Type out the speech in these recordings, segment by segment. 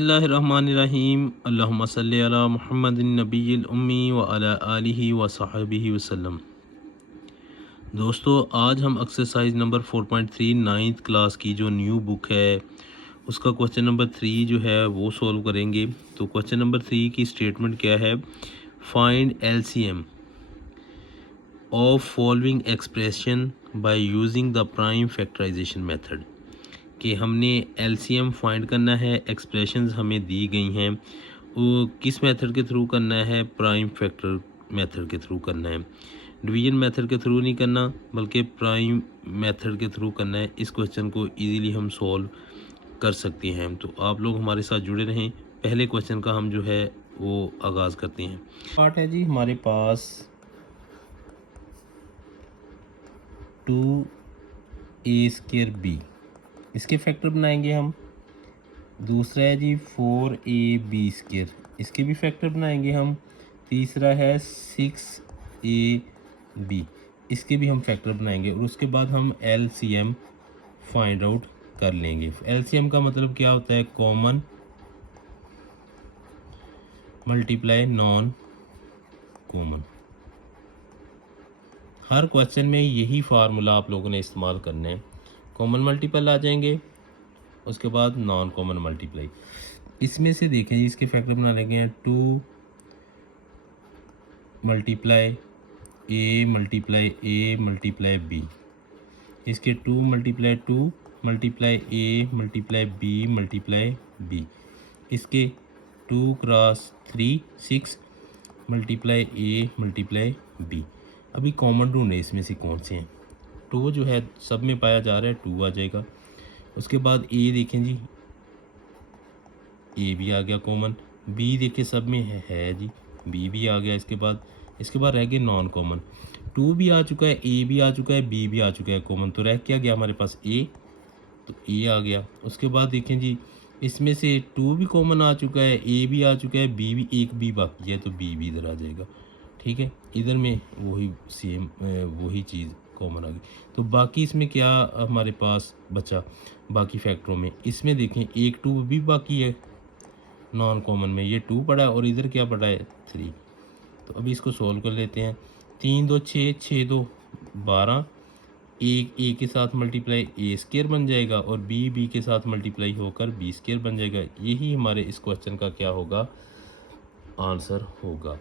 बिस्मिल्लाहिर्रहमानिर्रहीम अल्लाहुम्मा सल्लि अला मुहम्मदिन नबिय्यिल उम्मी व अला आलिहि व सहाबिहि वसल्लम। दोस्तों, आज हम एक्सरसाइज नंबर 4.3 नाइन्थ क्लास की जो न्यू बुक है उसका क्वेश्चन नंबर 3 जो है वो सॉल्व करेंगे। तो क्वेश्चन नंबर 3 की स्टेटमेंट क्या है? Find LCM of following expression by using the prime factorization method. कि हमने एलसीएम फाइंड करना है, एक्सप्रेशंस हमें दी गई हैं, वो किस मेथड के थ्रू करना है? प्राइम फैक्टर मेथड के थ्रू करना है। डिवीजन मेथड के थ्रू नहीं करना बल्कि प्राइम मेथड के थ्रू करना है। इस क्वेश्चन को इजीली हम सॉल्व कर सकते हैं। तो आप लोग हमारे साथ जुड़े रहें। पहले क्वेश्चन का हम जो है वो आगाज़ करते हैं। पार्ट है जी हमारे पास 2a² इसके फैक्टर बनाएंगे हम। दूसरा है जी 4ab², इसके भी फैक्टर बनाएंगे हम। तीसरा है 6ab, इसके भी हम फैक्टर बनाएंगे। और उसके बाद हम एलसीएम फाइंड आउट कर लेंगे। एलसीएम का मतलब क्या होता है? Common multiply non common. हर क्वेश्चन में यही फार्मूला आप लोगों ने इस्तेमाल करना है। कॉमन मल्टीपल आ जाएंगे, उसके बाद नॉन कॉमन मल्टीप्लाई। इसमें से देखें इसके फैक्टर बना लेंगे 2 मल्टीप्लाई ए मल्टीप्लाई बी। इसके 2 multiply 2 multiply A multiply B. इसके 2 cross 3 6 multiply A multiply B. अभी कॉमन ढूंढे इसमें से कौन से हैं। 2 जो है सब में पाया जा रहा है, 2 आ जाएगा। उसके बाद ए देखें जी, ए भी आ गया कॉमन। बी देखें सब में है जी, बी भी आ गया। इसके बाद रह गए नॉन कॉमन। 2 भी आ चुका है, ए भी आ चुका है, बी भी आ चुका है कॉमन। तो रह क्या गया हमारे पास? ए। तो ए आ गया। उसके बाद देखें जी, इसमें से 2 भी कॉमन आ चुका है, ए भी आ चुका है, बी भी, एक बी बाकी है, तो बी भी इधर आ जाएगा। ठीक है, इधर में वही सेम वही चीज़ कॉमन आ गई। तो बाकी इसमें क्या हमारे पास बचा? बाकी फैक्टरों में इसमें देखें एक 2 भी बाकी है नॉन कॉमन में, ये 2 पड़ा है और इधर क्या पड़ा है? 3। तो अभी इसको सोल्व कर लेते हैं। 3 2 6, 6 2 12। एक ए के साथ मल्टीप्लाई a² बन जाएगा और बी के साथ मल्टीप्लाई होकर b² बन जाएगा। यही हमारे इस क्वेश्चन का क्या होगा? आंसर होगा।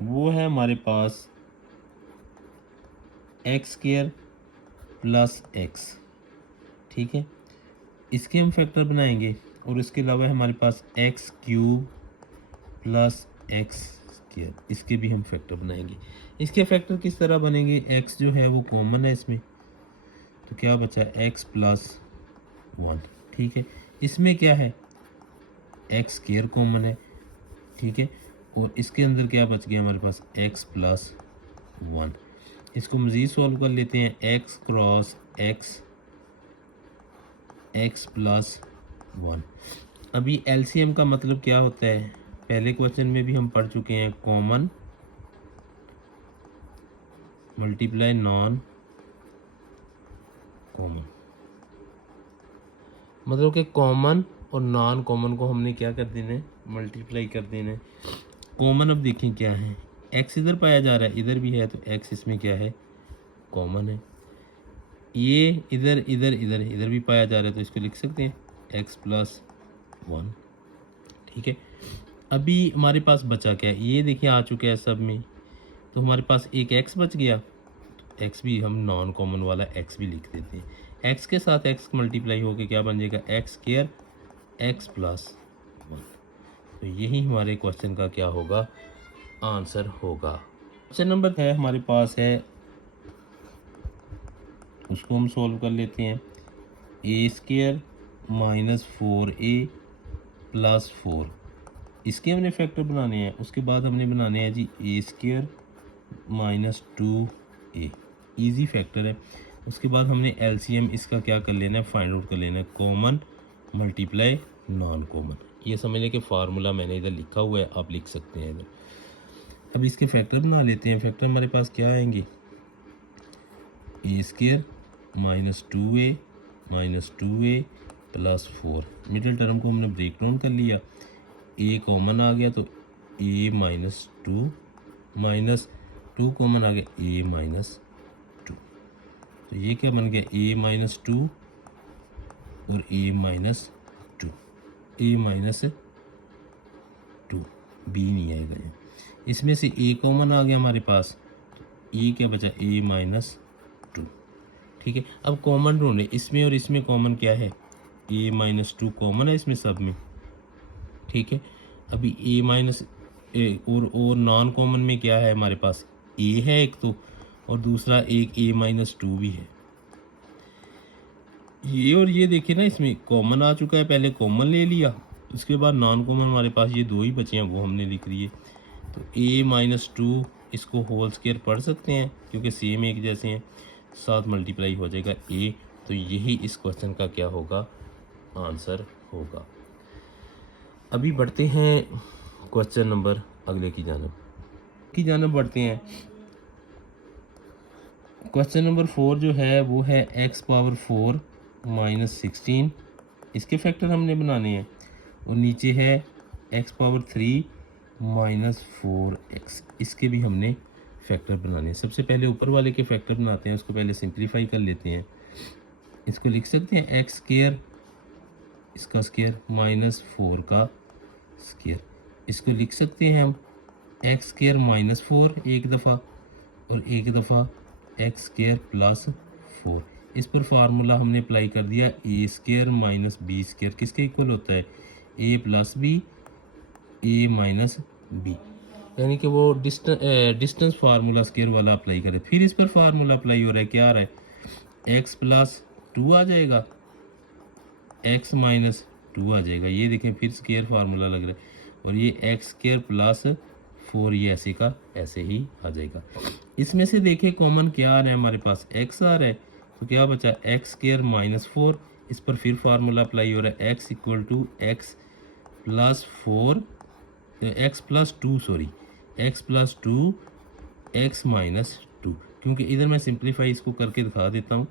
वो है हमारे पास x² प्लस x। ठीक है, इसके हम फैक्टर बनाएंगे। और इसके अलावा हमारे पास x³ प्लस x², इसके भी हम फैक्टर बनाएंगे। इसके फैक्टर किस तरह बनेंगे? x जो है वो कॉमन है इसमें, तो क्या बचा? x plus 1। ठीक है, इसमें क्या है? x² कॉमन है। ठीक है, और इसके अंदर क्या बच गया हमारे पास? x plus 1। इसको मज़ीद सॉल्व कर लेते हैं। x cross x plus 1। अभी एलसीएम का मतलब क्या होता है? पहले क्वेश्चन में भी हम पढ़ चुके हैं, कॉमन मल्टीप्लाई नॉन कॉमन। मतलब कि कॉमन और नॉन कॉमन को हमने क्या कर देना है? मल्टीप्लाई कर देना है। कॉमन अब देखें क्या है? x इधर पाया जा रहा है, इधर भी है, तो x इसमें क्या है? कॉमन है। ये इधर इधर इधर इधर भी पाया जा रहा है, तो इसको लिख सकते हैं x प्लस 1। ठीक है, अभी हमारे पास बचा क्या है? ये देखिए आ चुका है सब में, तो हमारे पास एक x बच गया। तो x भी हम नॉन कॉमन वाला x भी लिख देते हैं। x के साथ x मल्टीप्लाई होकर क्या बन जाएगा? x² x plus 1। तो यही हमारे क्वेश्चन का क्या होगा? आंसर होगा। क्वेश्चन नंबर है हमारे पास है, उसको हम सॉल्व कर लेते हैं। a² माइनस 4a प्लस 4, इसके हमने फैक्टर बनाने हैं। उसके बाद हमने बनाने हैं जी a² minus 2a, easy factor है। उसके बाद हमने एलसीएम इसका क्या कर लेना है? फाइंड आउट कर लेना है, कॉमन मल्टीप्लाई नॉन कॉमन। ये समझ लें कि फार्मूला मैंने इधर लिखा हुआ है, आप लिख सकते हैं इधर। अब इसके फैक्टर बना लेते हैं। फैक्टर हमारे पास क्या आएंगे? a² -2a plus 4। Middle term को हमने ब्रेक डाउन कर लिया, a कॉमन आ गया तो a -2 कॉमन आ गया, a -2। तो ये क्या बन गया, a -2 और a -2, a -2, b नहीं आएगा ये। इसमें से a कॉमन आ गया हमारे पास, ये क्या बचा, a -2। ठीक है, अब कॉमन ढूंढे, इसमें और इसमें कॉमन क्या है, a -2 कॉमन है इसमें सब में। ठीक है, अभी और नॉन कॉमन में क्या है हमारे पास, a है एक तो, और दूसरा एक a -2 भी है। ये और ये देखिए ना, इसमें कॉमन आ चुका है, पहले कॉमन ले लिया, उसके बाद नॉन कॉमन हमारे पास ये दो ही बचे हैं, वो हमने लिख लिए। तो a -2 इसको होल स्क्वायर पढ़ सकते हैं क्योंकि सेम एक जैसे हैं, साथ मल्टीप्लाई हो जाएगा a। तो यही इस क्वेश्चन का क्या होगा, आंसर होगा। अभी बढ़ते हैं क्वेश्चन नंबर अगले की जानब बढ़ते हैं। क्वेश्चन नंबर 4 जो है वो है x⁴ -16, इसके फैक्टर हमने बनाने हैं, और नीचे है x⁴ -4x, इसके भी हमने फैक्टर बनाने हैं। सबसे पहले ऊपर वाले के फैक्टर बनाते हैं, उसको पहले सिंप्लीफाई कर लेते हैं। इसको लिख सकते हैं x², इसका स्क्वायर -4 का स्क्वायर, इसको लिख सकते हैं हम x² -4 एक दफ़ा, और एक दफ़ा x² +4। इस पर फार्मूला हमने अप्लाई कर दिया, a² - b² किसके इक्वल होता है, a + b, a - b, यानी कि वो डिस्टेंस फार्मूला स्क्वायर वाला अप्लाई करें। फिर इस पर फार्मूला अप्लाई हो रहा है, क्या आ रहा है, x + 2 आ जाएगा, x - 2 आ जाएगा, ये देखें फिर स्क्वायर फार्मूला लग रहा है, और ये x² +4, ये ऐसे का ऐसे ही आ जाएगा। इसमें से देखिए कॉमन क्या आ रहा है हमारे पास, x आ रहा है, तो क्या बचा, x² -4, इस पर फिर फार्मूला अप्लाई हो रहा है, x = x +4, x +2 sorry, x +2 x -2, क्योंकि इधर मैं सिंप्लीफाई इसको करके दिखा देता हूँ।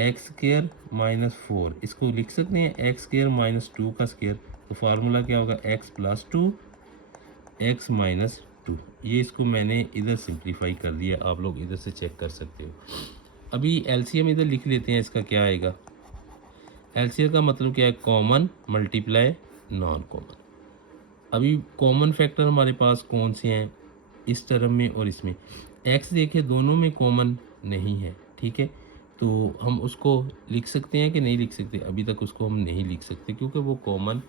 x² -4 इसको लिख सकते हैं x² -2 का स्क्वायर, तो फार्मूला क्या होगा, x + 2 x -2। ये इसको मैंने इधर सिंप्लीफाई कर दिया, आप लोग इधर से चेक कर सकते हो। अभी एलसीएम इधर लिख लेते हैं, इसका क्या आएगा, एलसीएम का मतलब क्या है, कॉमन मल्टीप्लाई नॉन कॉमन। अभी कॉमन फैक्टर हमारे पास कौन से हैं, इस टर्म में और इसमें, x देखिए दोनों में कॉमन नहीं है। ठीक है, तो हम उसको लिख सकते हैं कि नहीं लिख सकते, अभी तक उसको हम नहीं लिख सकते क्योंकि वो कॉमन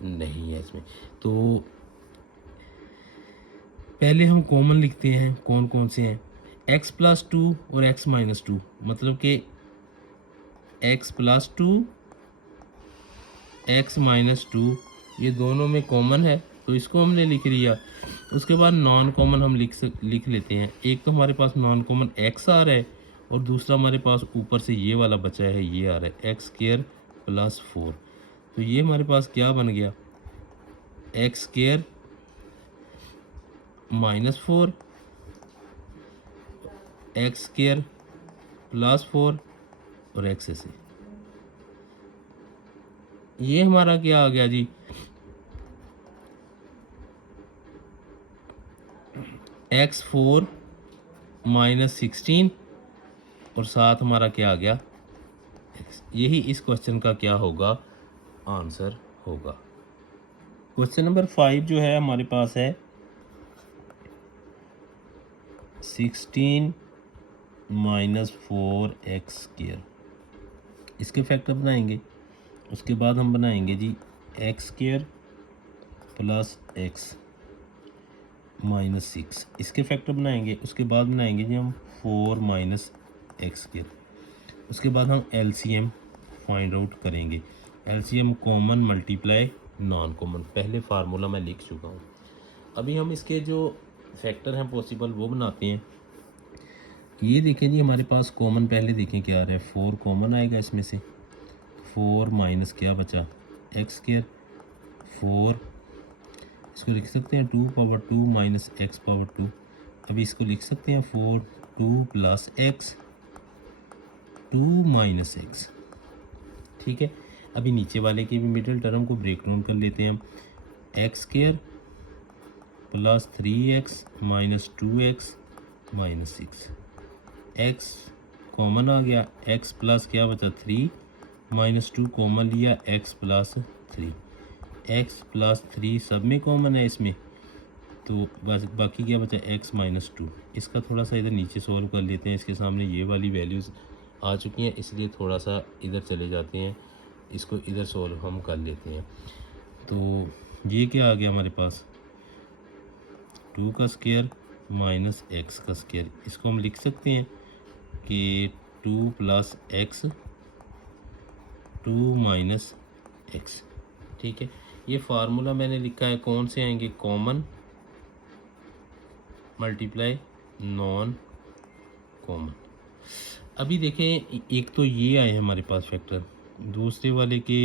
नहीं है इसमें। तो पहले हम कॉमन लिखते हैं, कौन कौन से हैं, x + 2 और x -2, मतलब कि x + 2 x -2 ये दोनों में कॉमन है, तो इसको हमने लिख लिया। उसके बाद नॉन कॉमन हम लिख लेते हैं। एक तो हमारे पास नॉन कॉमन x आ रहा है, और दूसरा हमारे पास ऊपर से ये वाला बचा है, ये आ रहा है x² +4। तो ये हमारे पास क्या बन गया, x² -4 x² +4 और x से ये हमारा क्या आ गया जी, x4 -16 और साथ हमारा क्या आ गया x। यही इस क्वेश्चन का क्या होगा, आंसर होगा। क्वेश्चन नंबर 5 जो है हमारे पास है 16 - 4x², इसके फैक्टर बनाएंगे। उसके बाद हम बनाएंगे जी x² + x -6, इसके फैक्टर बनाएंगे। उसके बाद बनाएंगे जी हम 4 - x²। उसके बाद हम एलसीएम फाइंड आउट करेंगे, LCM common multiply non common, पहले फार्मूला मैं लिख चुका हूँ। अभी हम इसके जो फैक्टर हैं पॉसिबल वो बनाते हैं। ये देखें जी, हमारे पास कॉमन पहले देखें क्या आ रहा है, 4 कॉमन आएगा इसमें से, 4 माइनस क्या बचा, x², 4, इसको लिख सकते हैं 2⁻2 - x⁻2। अभी इसको लिख सकते हैं 4 2 + x 2 माइनस एक्स। ठीक है, अभी नीचे वाले के भी मिडिल टर्म को ब्रेक डाउन कर लेते हैं हम। X square plus 3x minus 2x minus 6, x common आ गया, x प्लस क्या बचा 3 माइनस 2 कॉमन लिया, x प्लस 3, x प्लस 3 सब में कॉमन है इसमें, तो बस बाकी क्या बचा x माइनस 2। इसका थोड़ा सा इधर नीचे सॉल्व कर लेते हैं, इसके सामने ये वाली वैल्यूज़ आ चुकी हैं, इसलिए थोड़ा सा इधर चले जाते हैं, इसको इधर सॉल्व हम कर लेते हैं। तो ये क्या आ गया हमारे पास 2 का स्क्वायर माइनस एक्स का स्क्वायर, इसको हम लिख सकते हैं कि 2 प्लस एक्स 2 माइनस एक्स। ठीक है, ये फार्मूला मैंने लिखा है, कौन से आएंगे, कॉमन मल्टीप्लाई नॉन कॉमन। अभी देखें, एक तो ये आए हैं हमारे पास फैक्टर, दूसरे वाले के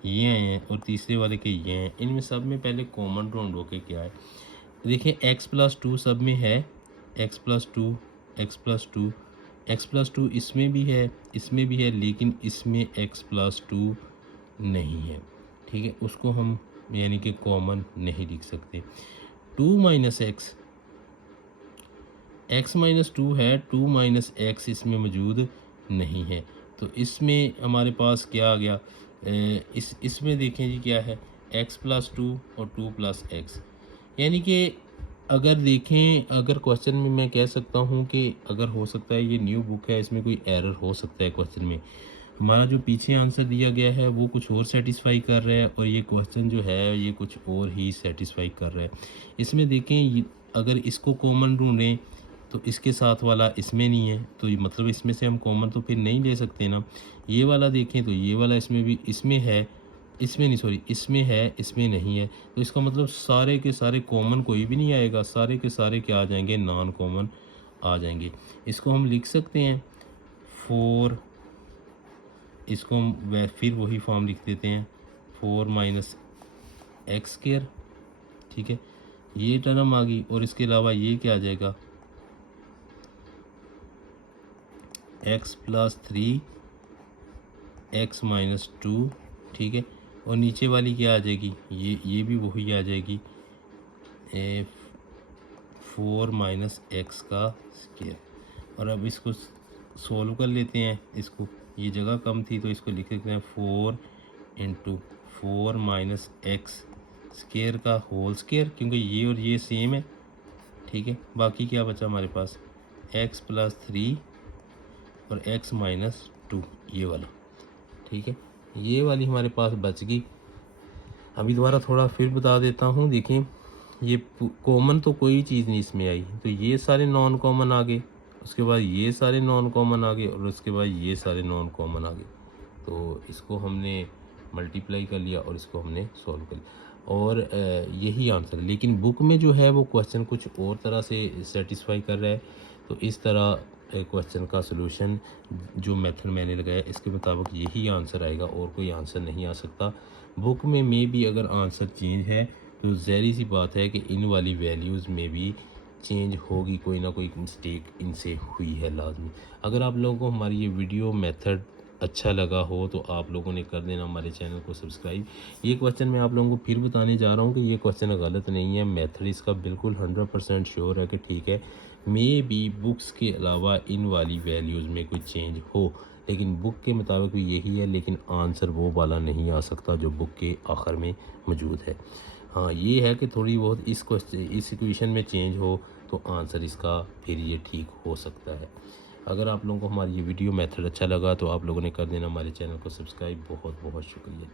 ये आए हैं और तीसरे वाले के ये हैं, इनमें सब में पहले कॉमन ढूंढो के क्या है। देखिए x प्लस 2 सब में है, x plus 2 x plus 2 x plus 2 इसमें भी है, इसमें भी है, लेकिन इसमें x प्लस 2 नहीं है। ठीक है, उसको हम यानी कि कॉमन नहीं लिख सकते। 2 माइनस एक्स, x माइनस 2 है, 2 माइनस एक्स इसमें मौजूद नहीं है, तो इसमें हमारे पास क्या आ गया, इसमें देखें जी क्या है, x प्लस 2 और 2 प्लस एक्स, यानी कि अगर देखें, अगर क्वेश्चन में मैं कह सकता हूँ कि अगर हो सकता है ये न्यू बुक है, इसमें कोई एरर हो सकता है क्वेश्चन में, हमारा जो पीछे आंसर दिया गया है वो कुछ और सेटिस्फाई कर रहा है और ये क्वेश्चन जो है ये कुछ और ही सेटिस्फाई कर रहा है। इसमें देखें, अगर इसको कॉमन ढूंढें तो इसके साथ वाला इसमें नहीं है, तो ये मतलब इसमें से हम कॉमन तो फिर नहीं ले सकते ना। ये वाला देखें तो ये वाला इसमें भी, इसमें है, इसमें नहीं, सॉरी इसमें है, इसमें नहीं है, तो इसका मतलब सारे के सारे कॉमन कोई भी नहीं आएगा, सारे के सारे क्या आ जाएंगे, नॉन कॉमन आ जाएंगे। इसको हम लिख सकते हैं 4, इसको हम फिर वही फॉर्म लिख देते हैं 4 माइनस एक्स स्क्वायर। ठीक है, ये टर्म आ गई और इसके अलावा ये क्या आ जाएगा, x प्लस 3 एक्स माइनस 2। ठीक है, और नीचे वाली क्या आ जाएगी, ये भी वही आ जाएगी 4 माइनस एक्स का स्क्वायर। और अब इसको सोल्व कर लेते हैं, इसको ये जगह कम थी तो इसको लिख देते हैं 4 इंटू 4 माइनस एक्स स्क्वायर का होल स्क्वायर, क्योंकि ये और ये सेम है। ठीक है, बाकी क्या बचा हमारे पास, x प्लस 3 और x माइनस 2, ये वाला। ठीक है, ये वाली हमारे पास बच गई। अभी दोबारा थोड़ा फिर बता देता हूँ, देखें ये कॉमन तो कोई चीज़ नहीं इसमें आई, तो ये सारे नॉन कॉमन आ गए, उसके बाद ये सारे नॉन कॉमन आ गए और उसके बाद ये सारे नॉन कॉमन आ गए, तो इसको हमने मल्टीप्लाई कर लिया और इसको हमने सॉल्व कर लिया और यही आंसर। लेकिन बुक में जो है वो क्वेश्चन कुछ और तरह से सेटिस्फाई कर रहा है, तो इस तरह क्वेश्चन का सलूशन जो मेथड मैंने लगाया इसके मुताबिक यही आंसर आएगा और कोई आंसर नहीं आ सकता। बुक में भी अगर आंसर चेंज है तो ज़ाहिर सी बात है कि इन वाली वैल्यूज़ में भी चेंज होगी, कोई ना कोई मिस्टेक इनसे हुई है लाजमी। अगर आप लोगों को हमारी ये वीडियो मेथड अच्छा लगा हो तो आप लोगों ने कर देना हमारे चैनल को सब्सक्राइब। ये क्वेश्चन मैं आप लोगों को फिर बताने जा रहा हूँ कि ये क्वेश्चन गलत नहीं है, मेथड इसका बिल्कुल 100% श्योर है कि ठीक है। मे बी बुक्स के अलावा इन वाली वैल्यूज़ में कोई चेंज हो, लेकिन बुक के मुताबिक भी यही है, लेकिन आंसर वो वाला नहीं आ सकता जो बुक के आखिर में मौजूद है। हाँ, ये है कि थोड़ी बहुत इस इक्वेशन में चेंज हो तो आंसर इसका फिर ये ठीक हो सकता है। अगर आप लोगों को हमारी ये वीडियो मेथड अच्छा लगा तो आप लोगों ने कर देना हमारे चैनल को सब्सक्राइब। बहुत बहुत शुक्रिया।